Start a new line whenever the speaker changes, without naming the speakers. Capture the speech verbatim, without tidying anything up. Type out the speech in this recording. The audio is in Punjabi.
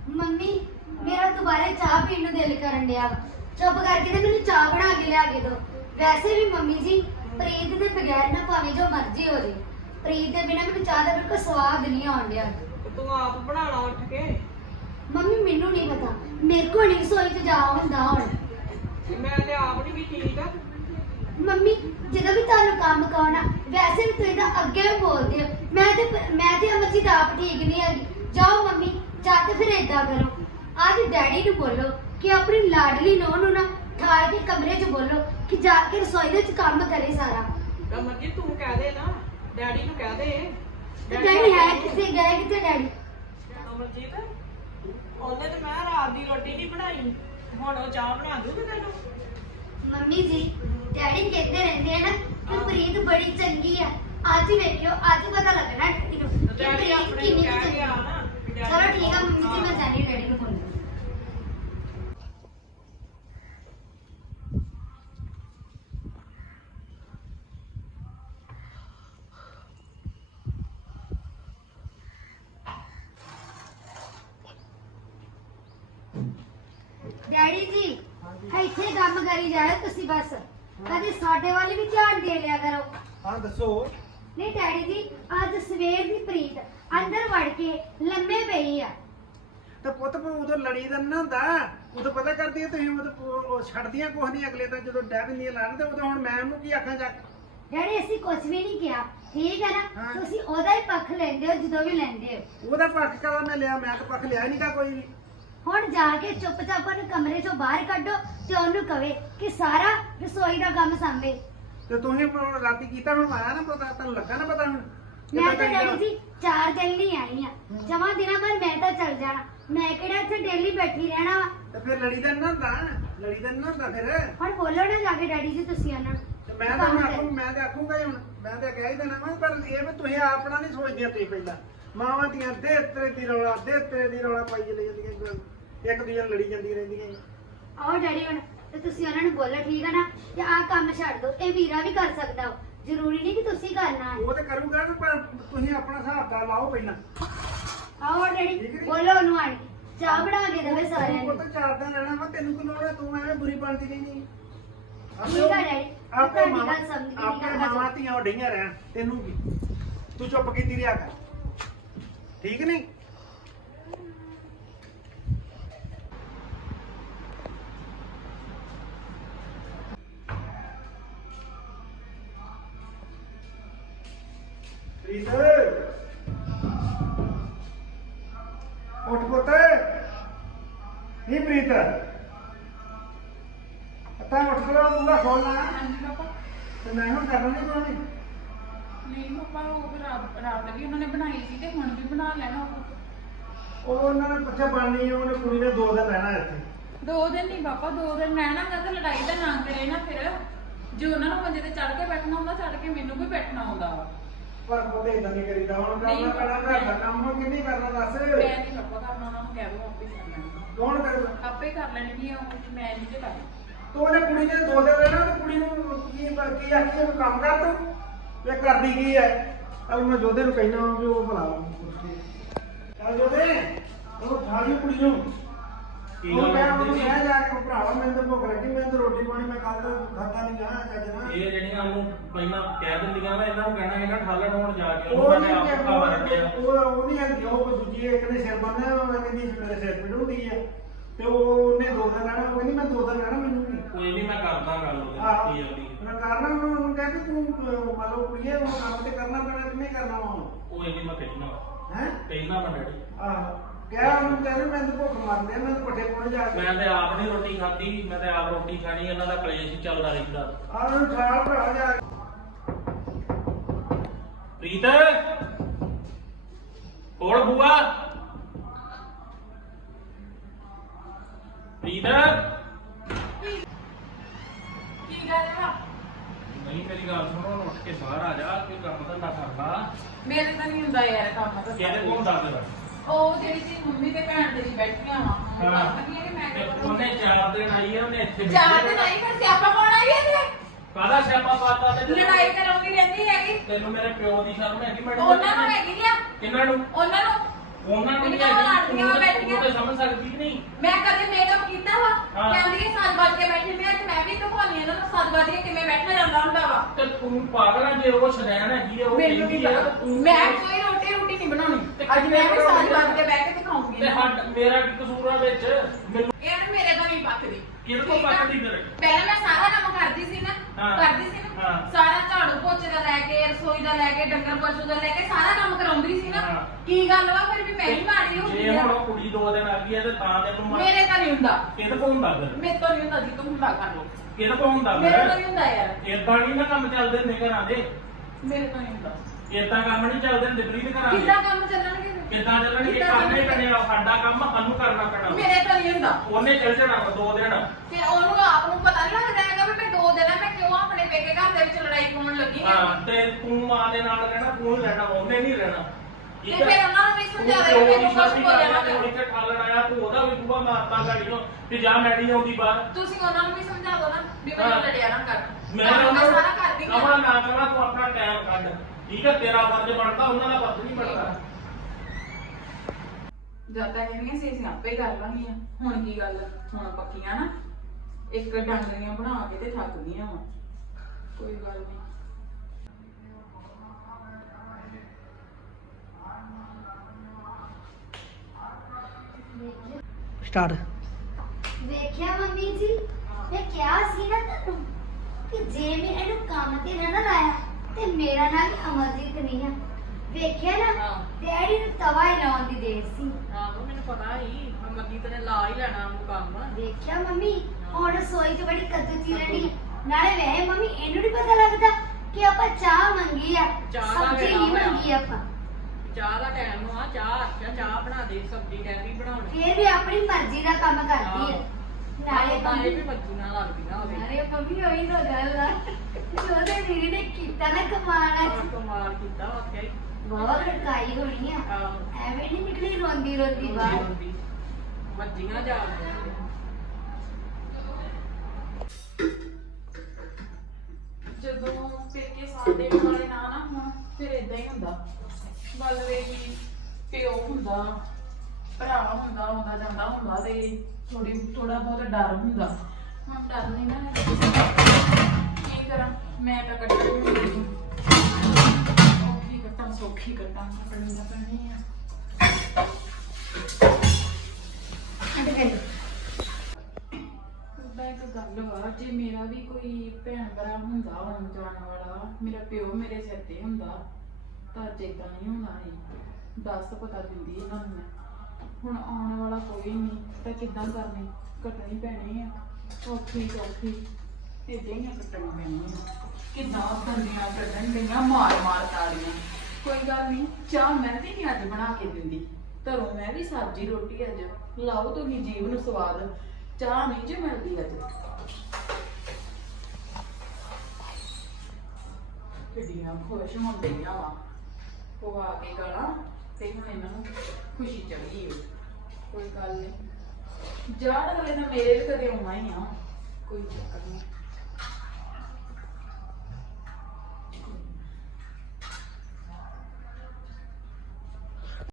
ਮੰਮੀ ਮੇਰਾ ਦੁਬਾਰੇ ਚਾਹ ਪੀਣ ਨੂੰ ਦਿਲ ਕਰਨ ਡਿਆ ਵਾ। ਚੁੱਪ ਕਰਕੇ ਤੇ ਮੈਨੂੰ ਚਾਹ ਬਣਾ ਕੇ ਲਿਆ ਕੇ ਦਿਓ। ਵੈਸੇ ਵੀ ਮੰਮੀ ਜੀ ਪ੍ਰੀਤ ਦੇ ਬਗੈਰ ਨਾ ਭਾਵੇਂ ਜੋ ਮਰਜ਼ੀ ਹੋ ਜੇ, ਪ੍ਰੀਤ ਦੇ ਬਿਨਾਂ ਮੈਨੂੰ ਚਾਹ ਦਾ ਬਿਲਕੁਲ ਸਵਾਦ ਨਹੀਂ ਆਉਣ ਡਿਆ।
ਤੂੰ ਆਪ ਬਣਾ ਲਾ ਉੱਠ ਕੇ।
ਮੰਮੀ ਮੈਨੂੰ ਨਹੀਂ ਪਤਾ, ਮੇਰੇ ਕੋਲ ਨਹੀਂ ਰਸੋਈ 'ਚ ਜਾ ਹੁੰਦਾ ਹੁਣ।
ਮੈਂ ਤੇ ਆਪ ਨਹੀਂ ਵੀ ਠੀਕ ਆ।
ਮੰਮੀ ਜਦੋਂ ਵੀ ਤੁਹਾਨੂੰ ਕੰਮ ਕਹਣਾ ਵੈਸੇ ਵੀ ਤੁਸੀਂ ਤਾਂ ਅੱਗੇ ਵੀ ਬੋਲਦੇ ਹੋ। ਮੈਂ ਤੇ ਮੈਂ ਤੇ ਅਮਰਜੀਤ ਆਪ ਠੀਕ ਨਹੀਂ ਹੈਗੀ। ਜਾਓ ਮੰਮੀ ਜਾਂ ਤੇ ਫਿਰ ਏਦਾਂ ਕਰੋ, ਅੱਜ ਡੈਡੀ ਨੂੰ ਬੋਲੋ ਕਿ ਆਪਣੀ ਲਾਡਲੀ ਨੂੰਹ ਨੂੰ ਨਾ ਠਾਲ ਕੇ ਕਮਰੇ 'ਚ ਬੋਲੋ ਕਿ ਜਾ ਕੇ ਰਸੋਈ ਦੇ ਵਿੱਚ ਕੰਮ ਕਰੇ ਸਾਰਾ।
ਅਮਰਜੀਤ ਤੂੰ ਕਹਿ ਦੇ ਨਾ, ਡੈਡੀ ਨੂੰ ਕਹਿ ਦੇ।
ਤੇ ਡੈਡੀ ਹੈ ਕਿੱਥੇ, ਗਏ ਕਿੱਥੇ ਡੈਡੀ?
ਅਮਰਜੀਤ ਉਹਨੇ ਤੇ ਮੈਂ ਰਾਤ ਦੀ ਰੋਟੀ ਨਹੀਂ ਬਣਾਈ, ਹੁਣ ਉਹ ਚਾਹ ਬਣਾ ਦੂਗੀ ਤੈਨੂੰ।
ਮੰਮੀ ਜੀ ਡੈਡੀ ਕਹਿੰਦੇ ਰਹਿੰਦੇ ਆ ਨਾ ਕਿ ਪ੍ਰੀਤ ਬੜੀ ਚੰਗੀ ਆ। ਅੱਜ ਹੀ ਵੇਖਿਓ, ਅੱਜ ਪਤਾ ਲੱਗਣਾ ਡੈਡੀ ਨੂੰ ਕਿ
ਡੈਡੀ
ਪ੍ਰੀਤ
ਆਪਣੇ
ਕਿੰਨੀ
ਨੂੰ ਕਹਿ
ਚੰਗੀ
ਗਿਆ
ਆ।
ਨਾ ਕਿ ਡੈਡੀ
ਚਲੋ ਠੀਕ ਆ ਮੰਮੀ ਜੀ, ਮੈਂ ਜਾਣੀ ਡੈਡੀ ਨੂੰ ਬੋਲਣਾ। ਡੈਡੀ ਜੀ ਇੱਥੇ ਕੰਮ ਕਰੀ ਜਾਓ ਤੁਸੀਂ, ਬਸ ਕਦੇ ਸਾਡੇ ਵੱਲ ਵੀ ਧਿਆਨ ਦੇ ਲਿਆ ਕਰੋ।
ਹਾਂ ਦੱਸੋ।
ਨਹੀਂ ਡੈਡੀ ਜੀ ਅੱਜ ਸਵੇਰ ਦੀ ਪ੍ਰੀਤ ਅੰਦਰ ਵੜ ਕੇ ਲੰਮੇ ਪਈ ਆ।
ਤੇ ਪੁੱਤ ਉਦੋਂ ਲੜੀ ਦਾ ਨਾ ਹੁੰਦਾ, ਉਦੋਂ ਪਤਾ ਕਰਦੀ ਹੈ ਤੁਸੀਂ, ਉਦੋਂ ਛੱਡਦੀਆਂ ਕੁਛ ਨਹੀਂ ਅਗਲੇ ਤਾਂ ਜਦੋਂ ਡੈ ਪੈਂਦੀਆਂ ਲੜਨ ਤੇ ਉਦੋਂ ਹੁਣ ਮੈਂ ਉਹਨੂੰ ਕੀ ਆਖਾਂ ਜਾ ਕੇ।
ਡੈਡੀ ਅਸੀਂ ਕੁਝ ਵੀ ਨਹੀਂ ਕਿਹਾ, ਠੀਕ ਹੈ ਨਾ?
ਹਾਂ।
ਤੁਸੀਂ ਉਹਦਾ ਹੀ ਪੱਖ ਲੈਂਦੇ ਹੋ ਜਦੋਂ ਵੀ ਲੈਂਦੇ ਹੋ।
ਉਹਦਾ ਪੱਖ ਕਦਾ ਮੈਂ ਲਿਆ? ਮੈਂ ਤਾਂ ਪੱਖ ਲਿਆ ਨਹੀਂ ਕਾ ਕੋਈ ਵੀ।
ਹੁਣ ਜਾ ਕੇ ਚੁੱਪਚਾਪ ਉਹਨੂੰ ਕਮਰੇ ਚੋਂ ਬਾਹਰ ਕੱਢੋ ਤੇ ਉਹਨੂੰ ਕਹੇ ਕਿ ਸਾਰਾ ਰਸੋਈ ਦਾ ਕੰਮ ਸਾਂਭੇ।
ਤੇ ਤੁਸੀਂ ਹੁਣ ਰਾਤੀ ਕੀਤਾ, ਹੁਣ ਆਇਆ ਨਾ ਪਤਾ, ਤੁਹਾਨੂੰ ਲੱਗਾ ਨਾ ਪਤਾ ਹੁਣ।
ਮੈਂ ਤਾਂ ਡੈਡੀ ਜੀ ਚਾਰ ਦਿਨ ਨਹੀਂ ਆਈ ਆ, ਜਮਾਂ ਦਿਨਾਂ ਬਾਅਦ ਮੈਂ ਤਾਂ ਚੱਲ ਜਾਣਾ। ਮੈਂ ਕਿਹੜਾ ਇੱਥੇ ਡੇਲੀ ਬੈਠੀ ਰਹਿਣਾ ਵਾ।
ਤੇ ਫਿਰ ਲੜੀ ਦਾ ਨਾ ਹੁੰਦਾ, ਲੜੀ ਦਾ ਨਾ ਹੁੰਦਾ ਫਿਰ।
ਹੁਣ ਬੋਲੋ ਨਾ ਜਾ ਕੇ ਡੈਡੀ ਜੀ ਤੁਸੀਂ ਉਹਨਾਂ ਨੂੰ।
ਤੇ ਮੈਂ ਤਾਂ ਹੁਣ ਆਖੂ, ਮੈਂ ਤੇ ਆਖੂੰਗਾ ਹੀ ਹੁਣ, ਮੈਂ ਤੇ ਕਹਿ ਹੀ ਦੇਣਾ ਵਾ। ਪਰ ਇਹ ਵੀ ਤੁਸੀਂ ਆਪਣਾ ਨਹੀਂ ਸੋਚਦੀਆਂ ਤੁਸੀਂ ਪਹਿਲਾਂ। ਮਾਵਾਂ ਦੀਆਂ ਦੇ ਤੇਰੇ ਦੀ ਰੌਲਾ, ਦੇ ਤੇਰੇ ਦੀ ਰੌਲਾ ਪਾਈ ਚਲੇ ਜਾਂਦੀਆਂ, ਇੱਕ ਦੂਜੇ ਨਾਲ ਲੜੀ ਜਾਂਦੀਆਂ ਰਹਿੰਦੀਆਂ।
ਆਓ ਡੈਡੀ ਹੁਣ ਤੇ ਤੁਸੀਂ ਉਹਨਾਂ ਨੂੰ ਬੋਲੋ, ਠੀਕ ਹੈ ਨਾ? ਕਿ ਆਹ ਕੰਮ ਛੱਡ ਦਿਓ, ਇਹ ਵੀਰਾ ਵੀ ਕਰ ਸਕਦਾ ਵਾ, ਜ਼ਰੂਰੀ ਨਹੀਂ ਕਿ ਤੁਸੀਂ ਕਰਨਾ ਹੈ।
ਉਹ ਤੇ ਕਰੂਗਾ ਨਾ, ਪਰ ਤੁਸੀਂ ਆਪਣਾ ਹਿਸਾਬ ਦਾ ਲਾਓ ਪਹਿਲਾਂ।
ਆਓ ਡੈਡੀ ਬੋਲੋ ਉਹਨੂੰ ਆਣ ਕੇ ਚਾਹ ਬਣਾ ਕੇ ਦੇਵੇ ਸਾਰਿਆਂ
ਉਹ
ਨੂੰ।
ਤਾਂ ਚਾਰ ਦਿਨ ਰਹਿਣਾ ਵਾ, ਤੈਨੂੰ ਕੀ ਲੋੜ ਹੈ? ਤੂੰ ਐਵੇਂ ਬੁਰੀ ਬਣਦੀ ਨਹੀਂ।
ਠੀਕ ਆ ਡੈਡੀ,
ਆਪੇ
ਤੁਹਾਡੀ
ਮਾਵਾਂ
ਗੱਲ ਸਮਝ ਗਈ,
ਆਪੇ
ਠੀਕ ਆ।
ਮਾਵਾਂ ਧੀਆਂ ਡਈਆਂ ਰਹਿਣ, ਤੈਨੂੰ ਕੀ? ਤੂੰ ਚੁੱਪ ਕੀਤੀ ਰਿਹਾ ਕਰ, ਠੀਕ ਨਹੀਂ? ਪ੍ਰੀਤ ਉੱਠ ਪੁੱਤ। ਨਹੀਂ ਪ੍ਰੀਤ, ਤਾਂ ਉੱਠ ਕੇ ਬੂਹਾ ਖੋਲਣਾ।
ਹਾਂਜੀ ਪਾਪਾ।
ਤੇ ਮੈਂ ਹੁਣ ਕਰਨਾ ਨਹੀਂ ਕੋਈ।
ਨਹੀਂ ਪਾਪਾ ਉਹ ਫਿਰ ਰਾਤ ਰਾਤ ਵੀ ਉਹਨਾਂ ਨੇ ਬਣਾਈ ਸੀ ਤੇ ਹੁਣ ਵੀ ਬਣਾ ਲੈਣਾ ਉਹ।
ਉਹ ਉਹਨਾਂ ਨੇ ਪੁੱਛਿਆ ਬਣਨੀ, ਉਹਨੇ ਕੁੜੀ ਨੇ ਦੋ ਦਿਨ ਰਹਿਣਾ ਇੱਥੇ।
ਦੋ ਦਿਨ ਨਹੀਂ ਪਾਪਾ, ਦੋ ਦਿਨ ਰਹਿਣਾ ਗਾ ਤੇ ਲੜਾਈ ਦਾ ਨਾ ਕਰੇ ਨਾ। ਫਿਰ ਜੇ ਉਹਨਾਂ ਨੂੰ ਮੰਜੇ ਤੇ ਚੜ ਕੇ ਬੈਠਣਾ ਹੁੰਦਾ, ਚੜ ਕੇ ਮੈਨੂੰ ਵੀ ਬੈਠਣਾ ਹੁੰਦਾ ਵਾ।
ਪਰ ਉਹਦੇ ਇਦਾਂ ਨਹੀਂ ਕਰੀਦਾ। ਹੁਣ ਕਰਨਾ ਪੈਣਾ ਘਰ ਦਾ ਕੰਮ, ਹੁਣ ਕਿੰਨੀ ਕਰਨਾ ਦੱਸ।
ਮੈਂ ਨਹੀਂ ਪਾਪਾ ਕਰਨਾ, ਉਹਨਾਂ ਨੂੰ ਕਹਿ ਦੋ ਆਪੇ ਕਰ ਲੈਣਗੇ।
ਕੌਣ ਕਰੂਗਾ?
ਆਪੇ ਕਰ ਲੈਣਗੀਆਂ, ਉਹ ਮੈਂ ਨਹੀਂ ਜੇ ਕਰਨਾ।
ਤੂੰ ਉਹਨੇ ਕੁੜੀ ਨੇ ਦੋ ਦਿਨ ਰਹਿਣਾ ਤੇ ਕੁੜੀ ਨੂੰ ਕੀ ਕੀ ਆਖੀ ਉਹ ਕੰਮ ਕਰ ਤੂੰ ਇਹ ਕਰਦੀ ਕੀ ਹੈ? ਅਬ ਮੈਂ ਜੋਦੇ ਨੂੰ ਕਹਿਣਾ ਵੀ ਉਹ ਭਲਾ ਚੱਲ ਜੋਦੇ ਉਹ ਠਾਲੀ ਕੁੜੀ ਨੂੰ ਉਹ ਕਹਿ ਉਹਨੂੰ ਕਹਿ ਜਾ ਕੇ ਭਰਾਵਾ ਮੈਨੂੰ ਤਾਂ ਭੁੱਖ ਲੱਗੀ, ਮੈਨੂੰ ਤਾਂ ਰੋਟੀ ਪਾਣੀ ਮੈਂ ਕੱਲ ਤੋਂ ਖਾਧਾ ਨਹੀਂ ਗਾ ਚੱਜ ਨਾਲ।
ਇਹ ਜਿਹੜੀਆਂ ਉਹਨੂੰ ਪਹਿਲਾਂ ਕਹਿ ਦਿੰਦੀਆਂ ਨਾ, ਇਹਨਾਂ ਨੂੰ ਕਹਿਣਾ ਹੈਗਾ ਠਾਲਣ ਹੋਣ ਜਾ ਕੇ
ਉਹ
ਉਹਨੂੰ
ਨਹੀਂ
ਮੈਂ ਆਪ ਖਾ ਰੱਖਿਆ।
ਉਹ ਉਹ ਨਹੀਂ ਆਂਦੀ, ਉਹ ਦੂਜੀ ਇੱਕ ਨੇ ਸਿਰ ਬੰਨਿਆ, ਉਹ ਕਹਿੰਦੀ ਮੇਰੇ ਸਿਰ ਪੀੜ ਹੁੰਦੀ ਹੈ ਤੇ ਉਹ ਉਹਨੇ ਦੋ ਦਿਨ ਰਹਿਣਾ, ਉਹ ਕਹਿੰਦੀ ਮੈਂ ਦੋ ਦਿਨ ਰਹਿਣਾ, ਮੈਨੂੰ ਨਹੀਂ।
ਕੋਈ ਨਹੀਂ, ਮੈਂ ਕਰਦਾ ਗੱਲ ਉਹਦੇ
ਆਹ
ਕੀ ਆਉਂਦੀ।
ਮੈਂ ਕਰਨਾ ਉਹਨੂੰ, ਉਹਨੂੰ ਕਹਿ ਕੇ ਤੂੰ ਮੰਨ ਲਓ ਕੁੜੀਏ ਉਹ ਕੰਮ ਤੇ ਕਰਨਾ ਪੈਣਾ, ਕਿੰਨੇ ਕਰਨਾ ਵਾ ਹੁਣ?
ਉਹ ਇਹ ਨਹੀਂ ਮੈਂ ਕਹਿਣਾ
ਹੈ
ਕਹਿਣਾ ਮੈਂ ਡੈਡੀ।
ਆਹੋ ਕਹਿ ਉਹਨੂੰ, ਕਹਿੰਦੇ ਮੈਨੂੰ ਭੁੱਖ ਮਰਦੀ ਆ, ਮੈਨੂੰ ਪੱਠੇ ਪਾਉਣੇ ਜਾ ਕੇ।
ਮੈਂ ਤੇ ਆਪ ਨਹੀਂ ਰੋਟੀ ਖਾਧੀ, ਮੈਂ ਤੇ ਆਪ ਰੋਟੀ ਖਾਣੀ, ਇਹਨਾਂ ਦਾ ਕਲੇਸ਼ ਹੀ ਚੱਲਦਾ ਰਹਿੰਦਾ।
ਆਹ ਉਹਨੂੰ ਖਾ ਭਰਾ ਜਾ ਕੇ।
ਪ੍ਰੀਤ ਕੋਲ ਬੂਆ। ਪ੍ਰੀਤ
ਕੀ ਗੱਲ ਵਾ?
ਨਹੀਂ ਮੇਰੀ ਗੱਲ ਸੁਣੋ, ਉੱਠ ਕੇ ਬਾਹਰ ਆ ਜਾ, ਕੋਈ ਕੰਮ ਧੰਦਾ ਕਰਦਾ।
ਮੇਰੇ ਤਾਂ ਨਹੀਂ ਹੁੰਦਾ ਯਾਰ ਕੰਮ ਤਾਂ।
ਕਿਹਦੇ ਕੋਲ ਦੱਸ ਦੇ?
ਉਹ ਜਿਹੜੀ ਸੀ ਮੰਮੀ ਤੇ ਭੈਣ ਤੇਰੀ ਬੈਠੀਆਂ ਵਾ, ਉਹ
ਹਾਂ।
ਦੱਸਦੀਆਂ ਕਿ ਮੈਂ
ਤੇ
ਕਿਉਂ
ਉਹਨੇ ਚਾਰ ਦਿਨ ਆਈ ਹੈ, ਉਹਨੇ ਇੱਥੇ
ਚਾਰ ਦਿਨ ਆਈ ਫਿਰ ਸਿਆਪਾ ਪਾਉਣ ਆਈ ਹੈ
ਕਾਹਦਾ ਸਿਆਪਾ ਪਾਤਾ ਤੇ
ਤੇ ਲੜਾਈ ਕਰਾਉਂਦੀ ਰਹਿੰਦੀ ਹੈਗੀ।
ਤੈਨੂੰ ਮੇਰੇ ਪਿਓ ਦੀ ਸ਼ਰਮ ਹੈਗੀ? ਮੈਨੂੰ
ਉਹਨਾਂ ਨੂੰ ਹੈਗੀ ਆ,
ਕਿਹਨਾਂ ਨੂੰ?
ਉਹਨਾਂ ਨੂੰ
ਉਹਨਾਂ ਨੂੰ
ਮੈਨੂੰ
ਨਹੀਂ
ਤਾਂ ਉਹ ਲੜਦੀਆਂ
ਹੈਗੀ,
ਬੈਠੀਆਂ।
ਤੂੰ ਤੇ ਸਮਝ ਕਰਦੀ ਕਿ ਨਹੀਂ
ਮੈਂ ਕਦੇ ਮੇਕਅਪ ਕੀਤਾ ਵਾ
ਹਾਂ।
ਕਹਿੰਦੀ ਹੈ ਸੱਜ ਵੱਜ ਕੇ ਬੈਠੇ ਮੈਂ ਤੇ ਮੈਂ ਵੀ ਕਹਾਣੀ ਇਹਨਾਂ ਨੂੰ ਸੱਜ ਵੱਜ ਕੇ ਕਿਵੇਂ ਬੈਠਾ ਜਾਂਦਾ ਹੁੰਦਾ ਵਾ
ਤੇ ਤੂੰ ਪਾਗਲ ਆ ਜੇ ਉਹ ਸ਼ਰੈਣ ਹੈਗੀ ਆ ਉਹ
ਮੈਨੂੰ ਨਹੀਂ
ਕਹਿੰਦੀ ਆ,
ਪਤਾ
ਤੂੰ-
ਮੈਂ ਕੋਈ ਰੋਟੀ ਰੋਟੀ ਨਹੀਂ ਬਣਾਉਣੀ
ਤੇ
ਅੱਜ ਮੈਂ ਵੀ
ਕਿਵੇਂ
ਸੱਜ ਵੱਜ ਕੇ ਬਹਿ ਕੇ ਦਿਖਾਉਂਗੀ
ਤੇ ਹੱਡ ਮੇਰਾ ਕੀ ਕਸੂਰ ਆ ਵਿੱਚ ਮੈਨੂੰ
ਇਹ ਨਾ ਮੇਰੇ ਤੋਂ ਨਹੀਂ ਪੱਕਦੀ
ਕਿਹਦੇ ਕੋਲ
ਠੀਕ ਆ?
ਪੱਕਦੀ ਫਿਰ
ਪਹਿਲਾਂ ਮੈਂ ਸਾਰਾ ਕੰਮ ਕਰਦੀ ਸੀ ਨਾ
ਹਾਂ।
ਕਰਦੀ ਸੀ ਨਾ
ਹਾਂ।
ਸਾਰਾ ਝਾੜੂ ਪੋਚੇ ਦਾ ਲੈ ਕੇ ਰਸੋਈ ਦਾ ਲੈ ਕੇ ਡੰਗਰ ਪਸ਼ੂ ਦਾ ਲੈ ਕੇ ਸਾਰਾ ਕੰਮ ਕਰਾਉਂਦੀ ਸੀ ਨਾ
ਹਾਂ।
ਕੀ ਗੱਲ ਵਾ ਫਿਰ ਵੀ ਮੈਂ ਹੀ ਮਾੜੀ ਹੋ ਗਈ
ਜੇ
ਆ
ਹੁਣ ਉਹ ਕੁੜੀ ਦੋ ਦਿਨ ਆ ਗਈ ਹੈ ਤੇ ਤਾਂ ਤੈਨੂੰ ਮਾਰ
ਮੇਰੇ ਤਾਂ ਨਹੀਂ ਹੁੰਦਾ
ਕਿਹਦੇ ਕੋਲ ਹੁੰਦਾ ਫਿਰ
ਮੇਰੇ ਤੋਂ ਨਹੀਂ ਹੁੰਦਾ ਜੀ ਤੂੰ ਹੁੰਦਾ ਕਰ ਲੋ
ਕਿਹਦੇ ਕੋਲ ਹੁੰਦਾ
ਮੇਰੇ ਤੋਂ
ਫਿਰ
ਨਹੀਂ ਹੁੰਦਾ ਯਾਰ
ਏਦਾਂ ਨਹੀਂ ਨਾ ਕੰਮ ਚੱਲਦੇ ਹੁੰਦੇ ਘਰਾਂ ਦੇ
ਮੇਰੇ ਤੋਂ ਨਹੀਂ ਹੁੰਦਾ
ਏਦਾਂ ਕੰਮ ਨਹੀਂ ਚੱਲਦੇ ਹੁੰਦੇ ਪ੍ਰੀਤ ਘਰਾਂ ਦੇ
ਕਿੱਦਾਂ ਕੰਮ ਚੱਲਣਗੇ ਫਿਰ?
ਕਿੱਦਾਂ ਚੱਲਣਗੇ
ਕਿੱਦਾਂ
ਕਰਨਾ ਹੀ
ਚੱਲਣਗੇ?
ਪੈਣਾ ਸਾਡਾ ਕੰਮ ਸਾਨੂੰ ਕਰਨਾ ਪੈਣਾ
ਮੇਰੇ ਤੋਂ ਨਹੀਂ ਹੁੰਦਾ
ਉਹਨੇ ਚੱਲ ਜਾਣਾ ਵਾ ਦੋ ਦਿਨ
ਫਿਰ ਉਹਨੂੰ ਆਪ ਨੂੰ ਪਤਾ ਨਹੀਂ ਲੱਗਦਾ ਹੈਗਾ ਵੀ ਮੈਂ ਦੋ ਦਿਨ ਆ ਮੈਂ ਕਿਉਂ ਆਪਣੇ ਪੇਕੇ ਘਰ ਦੇ ਵਿੱਚ ਲੜਾਈ ਪਾਉਣ ਲੱਗੀ ਹਾਂ
ਹਾਂ ਤੇ ਤੂੰ ਮਾਂ ਦੇ ਨਾਲ ਰਹਿਣਾ ਤੂੰ ਹੀ ਰਹਿਣਾ ਉਹਨੇ ਨਹੀਂ ਰਹਿਣਾ
ਤੇ ਫਿਰ ਉਹਨਾਂ ਨੂੰ ਵੀ ਸਮਝਾ ਦੇ ਕਿ ਮੈਨੂੰ ਕੁਝ ਬੋਲਿਆ ਨਾ ਕਰੋ
ਇੱਥੇ ਠਾਲਣ ਆਇਆ ਤੂੰ ਉਹਦਾ ਵੀ ਬੂਹਾ ਮਾਰਤਾ ਗਾੜੀਆਂ ਤੇ ਜਾ ਮੈਡੀ ਆਉਂਦੀ ਬਾਹਰ
ਤੁਸੀਂ ਉਹਨਾਂ ਨੂੰ ਵੀ ਸਮਝਾ ਦਿਓ ਨਾ ਵੀ ਮੈਨੂੰ
ਹਾਂ।
ਲੜਿਆ ਨਾ ਕਰ
ਮੈਂ
ਕੰਮ
ਉਹਨਾਂ ਨੂੰ
ਸਾਰਾ ਕਰਦੀ
ਕਹਾਂ
ਹਾਂ
ਨਾ ਕਹਾਂ ਤੂੰ ਆਪਣਾ ਟਾਈਮ ਕੱਢ ਠੀਕ ਹੈ ਤੇਰਾ ਫਰਜ਼ ਬਣਦਾ ਉਹਨਾਂ ਦਾ ਫਰਜ਼ ਨਹੀਂ ਬਣਦਾ
ਜਦ ਤੱਕ ਇਹਨੀਆਂ ਸੀ ਅਸੀਂ ਆਪੇ ਕਰ ਲਾਂਗੀਆਂ ਹੁਣ ਕੀ ਗੱਲ ਹੁਣ ਪੱਕੀਆਂ ਨਾ ਇੱਕ ਡੰਗਰੀਆਂ ਬਣਾ ਕੇ ਤੇ ਥੱਕ ਗਈਆਂ ਵਾ ਕੋਈ ਗੱਲ ਨਹੀਂ
ਸਟਾਰਟ
ਵੇਖਿਆ ਮੰਮੀ ਜੀ ਮੈਂ ਕਿਹਾ ਸੀ ਨਾ ਤੁਹਾਨੂੰ ਕਿ ਜੇ ਮੈਂ ਇਹਨੂੰ ਕੰਮ ਤੇ ਨਾ ਨਾ ਲਾਇਆ ਤੇ ਮੇਰਾ ਨਾਮ ਅਮਰਜੀਤ ਨਹੀਂ ਆ ਵੇਖਿਆ ਨਾ
ਹਾਂ।
ਡੈਡੀ ਨੂੰ ਤਵਾ ਹੀ ਲਾਉਣ ਦੀ ਦੇਰ ਸੀ
ਆਹੋ ਮੈਨੂੰ ਪਤਾ ਹੀ ਅਮਰਜੀਤ ਨੇ ਲਾ ਹੀ ਲੈਣਾ ਉਹ ਕੰਮ
ਵੇਖਿਆ ਮੰਮੀ ਹੁਣ ਰਸੋਈ 'ਚ ਬੜੀ ਕੱਦੂ ਚੀਰਣੀ ਨਾਲੇ ਵੇ ਮੰਮੀ ਇਹਨੂੰ ਨਹੀਂ ਪਤਾ ਲੱਗਦਾ ਕਿ ਆਪਾਂ ਚਾਹ ਮੰਗੀ ਆ
ਚਾਹ ਦਾ
ਸਬਜ਼ੀ
ਵੇਲਾ
ਨਹੀਂ
ਹੋਇਆ।
ਮੰਗੀ ਆਪਾਂ
ਚਾਹ ਦਾ ਟਾਈਮ ਆ ਚਾਹ ਆਖਿਆ ਚਾਹ ਬਣਾ ਦੇ ਸਬਜ਼ੀ ਕਹਿੰਦੀ ਬਣਾਉਣੀ
ਫੇਰ ਵੀ ਆਪਣੀ ਮਰਜ਼ੀ ਦਾ ਕੰਮ ਕਰਦੀ ਹੈ ਨਾਲੇ
ਨਾਲੇ ਵੀ
ਮੰਮੀ
ਮੱਜੀ ਨਾਲ ਲੱਗਦੀਆਂ ਹੋਵੇ
ਨਾਲੇ ਮੰਮੀ ਹੋਈ ਤਾਂ ਗੱਲ ਆ ਉਹਦੇ ਵੀਰੇ ਨੇ ਕੀਤਾ ਨਾ ਕਮਾਲ ਅੱਜ
ਕਮਾਲ ਕੀਤਾ ਵਾਕਿਆ ਹੀ
ਬਹੁਤ ਲੜਕਾਈ ਹੋਣੀ ਆ
ਆਹ
ਐਵੇਂ ਨਹੀਂ ਨਿਕਲੀ ਰੋਂਦੀ ਰੋਂਦੀ ਬਾਹਰ
ਮੱਜੀਆਂ ਜਾ ਜਦੋਂ ਪੇਕੇ ਸਾਡੇ ਵਾਲੇ ਨਾ ਨਾ ਹੁਣ ਫਿਰ ਇਦਾਂ ਹੀ ਹੁੰਦਾ ਗੱਲ ਵੇ ਵੀ ਪਿਓ ਹੁੰਦਾ ਭਰਾ ਹੁੰਦਾ ਹੁੰਦਾ ਜਾਂਦਾ ਹੁੰਦਾ ਤੇ ਥੋੜੀ ਥੋੜਾ ਬਹੁਤ ਡਰ ਹੁੰਦਾ ਹੁਣ ਡਰ ਨਹੀਂ ਨਾ ਹੈਗਾ ਕਿਸੇ ਦਾ। ਕੀ ਕਰਾਂ ਮੈਂ ਤਾਂ ਕੱਟਣ ਨੂੰ ਨਹੀਂ ਔਖੀ ਕੱਟਾਂ ਸੌਖੀ ਕੱਟਾਂ ਕੱਟਣੀ ਦਾ ਪੈਣੀ ਆ
ਅੱਡ ਕਰ
ਉਹਦਾ ਇੱਕ ਗੱਲ ਵਾ ਜੇ ਮੇਰਾ ਵੀ ਕੋਈ ਭੈਣ ਭਰਾ ਹੁੰਦਾ ਆਉਣ ਜਾਣ ਵਾਲਾ ਮੇਰਾ ਪਿਓ ਮੇਰੇ ਸਿਰ ਤੇ ਹੁੰਦਾ ਤਾਂ ਅੱਜ ਏਦਾਂ ਨਹੀਂ ਹੋਣਾ ਸੀ ਦੱਸ ਪਤਾ ਦਿੰਦੀ ਇਹਨਾਂ ਨੂੰ ਮੈਂ ਹੁਣ ਆਉਣ ਵਾਲਾ ਕੋਈ ਨਹੀਂ ਤਾਂ ਕਿੱਦਾਂ ਕਰਨੀ ਕੱਟਣੀ ਪੈਣੀ ਆ ਔਖੀ ਔਖੀ ਏਦਾਂ ਹੀ ਆ ਕੱਟਣੀ ਪੈਣੀ ਆ ਕਿੱਦਾਂ ਦੰਦੀਆਂ ਕੱਢਣ ਗਈਆਂ ਮਾਰ ਮਾਰ ਤਾੜੀਆਂ ਕੋਈ ਗੱਲ ਨਹੀਂ ਚਾਹ ਮੈਂ ਵੀ ਨਹੀਂ ਅੱਜ ਬਣਾ ਕੇ ਦਿੰਦੀ ਧਰੋਂ ਮੈਂ ਵੀ ਸਬਜ਼ੀ ਰੋਟੀ ਅੱਜ ਲਾਓ ਤੁਸੀਂ ਜੀਵ ਨੂੰ ਸਵਾਦ ਚਾਹ ਨਹੀਂ ਜੇ ਮਿਲਦੀ ਅੱਜ ਕਿੱਡੀਆਂ ਖੁਸ਼ ਹੁੰਦੀਆਂ ਵਾ ਉਹ ਆ ਕੇ ਗਾਲਾਂ ਤੇ ਹੁਣ ਇਹਨਾਂ ਨੂੰ ਖੁਸ਼ੀ ਚੜੀ ਏ ਕੋਈ ਗੱਲ ਨਹੀਂ ਜਾਣ ਵਾਲੇ ਤਾਂ ਮੇਰੇ ਵੀ ਕਦੇ ਆਉਣਾ ਹੀ ਆ ਕੋਈ ਚੱਕਰ ਨਹੀਂ